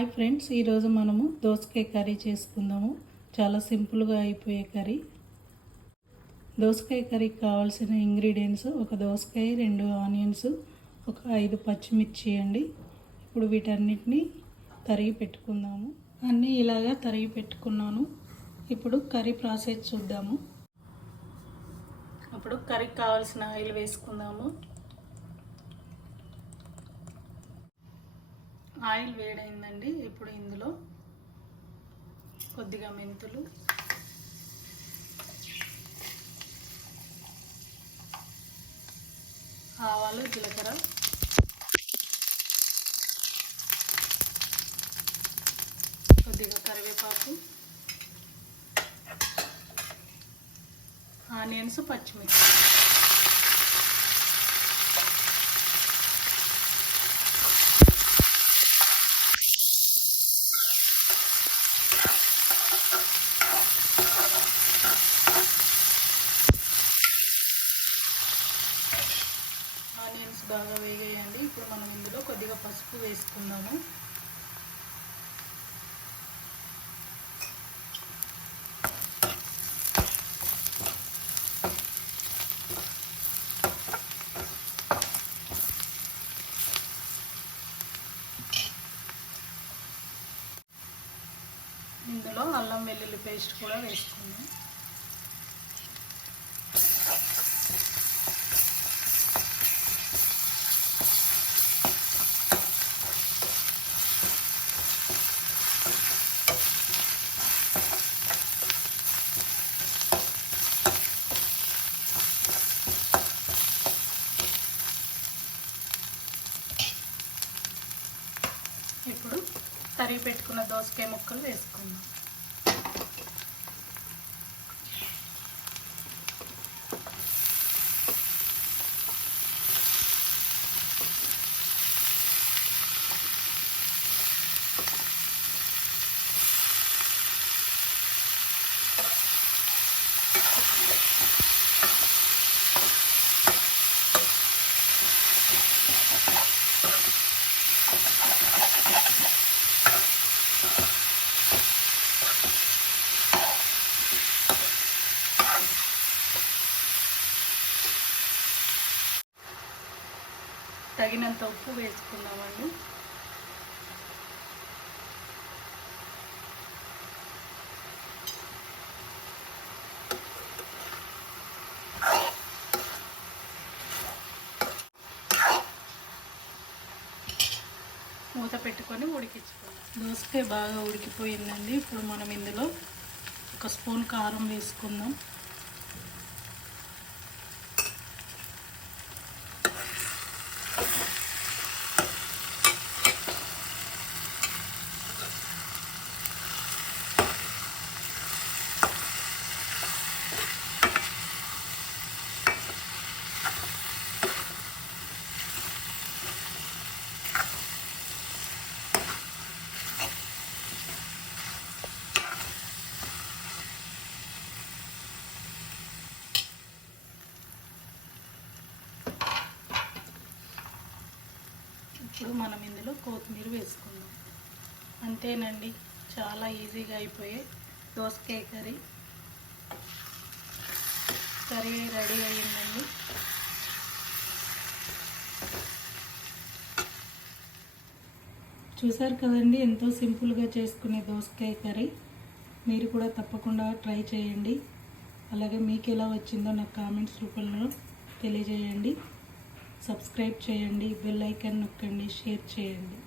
Hi friends, ఈరోజు మనము దోసకాయ కర్రీ చేసుకుందాము. చాలా సింపుల్గా అయిపోయే కర్రీ. దోసకాయ కర్రీకి కావాల్సిన ఇంగ్రీడియంట్స్: ఒక దోసకాయ, 2 ఆనియన్స్, ఒక 5 పచ్చిమిర్చి అండి. ఇప్పుడు వీటన్నిటిని తరిగి పెట్టుకుందాము. అన్నీ ఇలాగా తరిగి పెట్టుకున్నాను. ఇప్పుడు కర్రీ ప్రాసెస్ చూద్దాము. అప్పుడు కర్రీకి కావాల్సిన ఆయిల్ వేసుకుందాము. ఆయిల్ వేడైందండి. ఇప్పుడు ఇందులో కొద్దిగా మెంతులు, ఆవాలు, జీలకర్ర, కొద్దిగా కరివేపాకు, ఆనియన్స్, పచ్చిమిర్చి. ఆనియన్స్ బాగా వేగాయండి. ఇప్పుడు మనం ఇందులో కొద్దిగా పసుపు వేసుకుందాము. ఇందులో అల్లం వెల్లుల్లి పేస్ట్ కూడా వేసుకుందాం. ఇప్పుడు తరిగి పెట్టుకున్న దోసకాయ ముక్కలు వేసుకుందాం. తగినంత ఉప్పు వేసుకుందామండి. మూత పెట్టుకొని ఉడికించుకుందాం. దోసకాయ బాగా ఉడికిపోయిందండి. ఇప్పుడు మనం ఇందులో 1 స్పూన్ కారం వేసుకుందాం. ఇప్పుడు మనం ఇందులో కొత్తిమీర వేసుకుందాం. అంతేనండి, చాలా ఈజీగా అయిపోయే దోసకాయ కర్రీ రెడీ అయ్యిందండి. చూసారు కదండి, ఎంతో సింపుల్గా చేసుకునే దోసకాయ కర్రీ. మీరు కూడా తప్పకుండా ట్రై చేయండి. అలాగే మీకు ఎలా వచ్చిందో నాకు కామెంట్స్ రూపంలో తెలియజేయండి. సబ్స్క్రైబ్ చేయండి, బెల్ ఐకాన్ నొక్కండి, షేర్ చేయండి.